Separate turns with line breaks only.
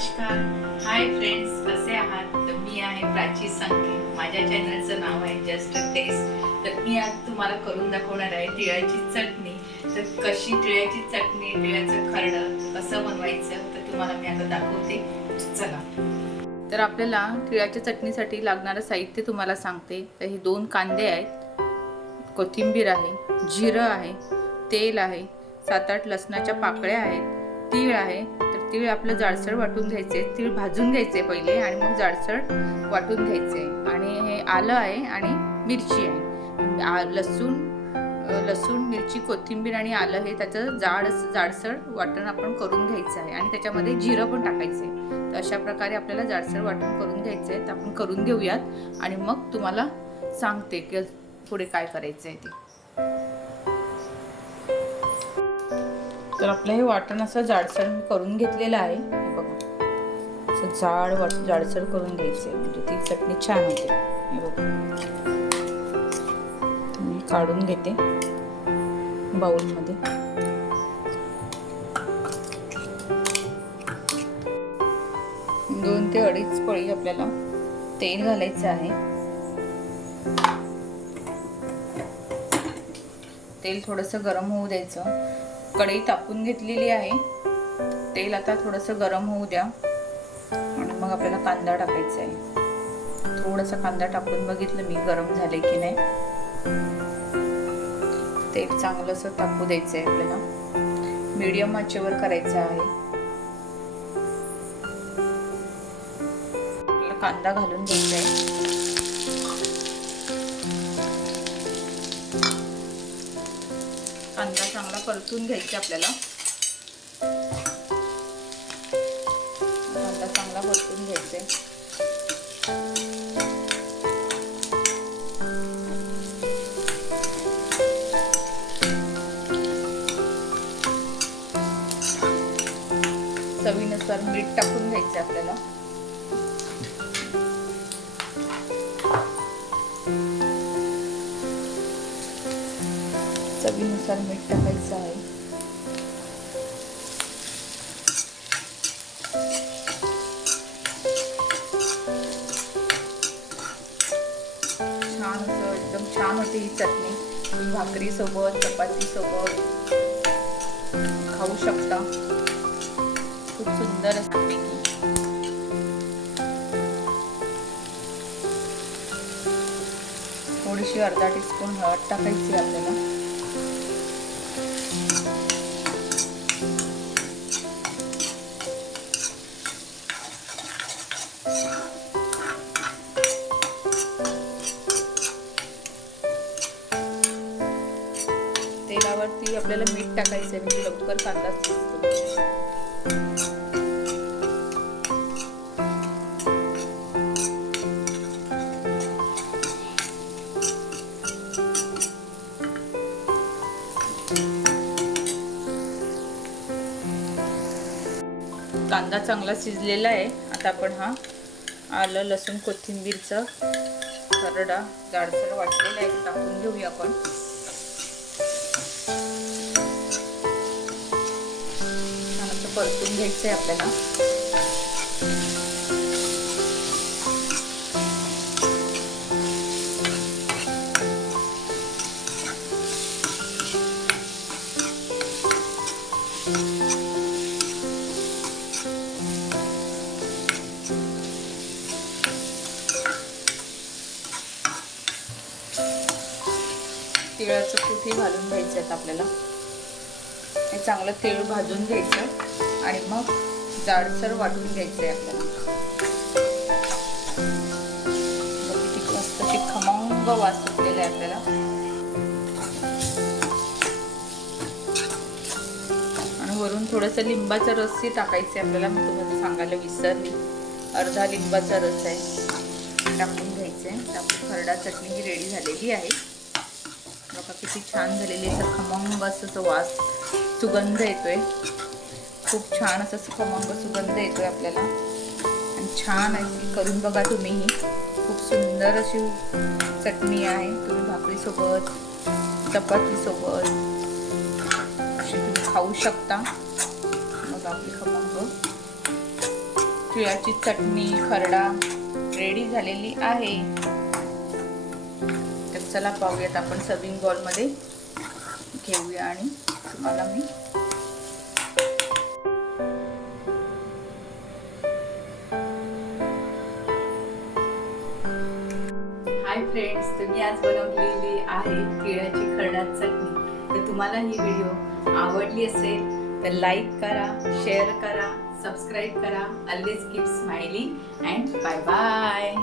नमस्कार. Hi friends कसे आहात? तर मी आहे प्राची सांखे माझ्या चॅनलचं नाव आहे जस्ट टेस्ट तर मी आज तुम्हाला करून दाखवणार आहे तिळाची चटणी. तर कशी तिळाची चटणी तिळाचं खरड कसं बनवायचं तर तुम्हाला मी आता दाखवते. चला. तर आपल्याला तिळाच्या चटणीसाठी लागणारं साहित्य तुम्हाला सांगते. तर हे दोन कांदे आहेत. कोथिंबीर आहे जिरं आहे तेल आहे सात आठ लसणाच्या पाकळ्या आहेत तीळ आहे. तीळ आपलं जाडसर वाटून घ्यायचे. तीळ भाजून घ्यायचे पहिले आणि मग जाडसर वाटून घ्यायचे. आणि हे आलं आहे आणि मिरची आहे. आ- लसूण लसूण मिरची कोथिंबीर आणि आलं हे त्याचं जाड जाडसर वाटण आपण करून घ्यायचं आहे. आणि त्याच्यामध्ये जिरं पण टाकायचं आहे. तर अशा प्रकारे आपल्याला जाडसर वाटण करून घ्यायचं आहे. तर आपण करून घेऊयात. आणि मग तुम्हाला सांगते की पुढे काय करायचं आहे ते. तर आपलं हे वाटण असं जाडसर मी करून घेतलेलं आहे. हे बघा. असं जाड वाट जाडसर करून घ्यायचं आहे. म्हणजे ती चटणी छान होते. हे बघा. मी काढून घेते बाऊलमध्ये दोन ते अडीच पळी आपल्याला तेल घालायचं आहे. तेल थोडंसं गरम होऊ द्यायचं. कढई तापून घेतलेली आहे. तेल आता थोडंसं गरम होऊ द्या. आणि मग आपल्याला कांदा टाकायचा आहे. थोडासा कांदा टाकून बघितलं मी गरम झाले की नाही. तेल चांगलं असं तापू द्यायचं आहे आपल्याला. मीडियम आचेवर करायचं आहे. कांदा घालून घ्यायचा आहे. चांगला परतून घ्यायचा आपल्याला. कांदा चांगला परतून घ्यायचा. चवीनुसार मीठ टाकून घ्यायचं आपल्याला. चवीनुसार मीठ टाकायचं आहे. छान असं एकदम छान होते ही चटणी. तुम्ही भाकरी सोबत चपाती सोबत खाऊ शकता. खूप सुंदर असते थोडीशी अर्धा टीस्पून हळद टाकायची आपल्याला. तेलावरती आपल्याला मीठ टाकायचं आहे म्हणजे लवकर कांदा शिजतो कांदा चांगला शिजलेला आहे. आता आपण हा आलं लसूण कोथिंबीरचं खरडा जाडसर वाटलेला आहे. टाकून घेऊया आपण. असं परतून घ्यायचं आहे आपल्याला. तिळाचं कुठे घालून घ्यायचं आहेत आपल्याला? हे चांगलं तेल भाजून घ्यायचं आणि मग जाडसर वाटून घ्यायचं आहे आपल्याला किती मस्त अशी खमंग वास सुटलेला आहे आपल्याला. आणि वरून थोडंसं लिंबाचा रसही टाकायचं आहे आपल्याला मी तुम्हाला सांगायला विसरली. अर्धा लिंबाचा रस आहे. टाकून घ्यायचं आहे आपली खरडा चटणी ही रेडी झालेली आहे. बघा किती छान झालेली असं खमंग असं वास. सुगंध येतोय. खूप छान असं खमंग सुगंध येतोय आपल्याला. आणि छान अशी करून बघा तुम्ही ही खूप सुंदर अशी चटणी आहे. तुम्ही भाकरीसोबत चपातीसोबत अशी तुम्ही खाऊ शकता. मग आपली खमंग. तिळाची चटणी खरडा रेडी झालेली आहे. तर चला पाहूयात आपण सर्विंग बॉलमध्ये घेऊया आणि तुम्हाला मी हाय फ्रेंड्स तुम्ही आज बनवलेली आहे केळ्याची खरडात चटणी. तर तुम्हाला ही व्हिडिओ आवडली असेल तर लाईक करा शेअर करा सबस्क्राईब करा. Always keep smiling and bye bye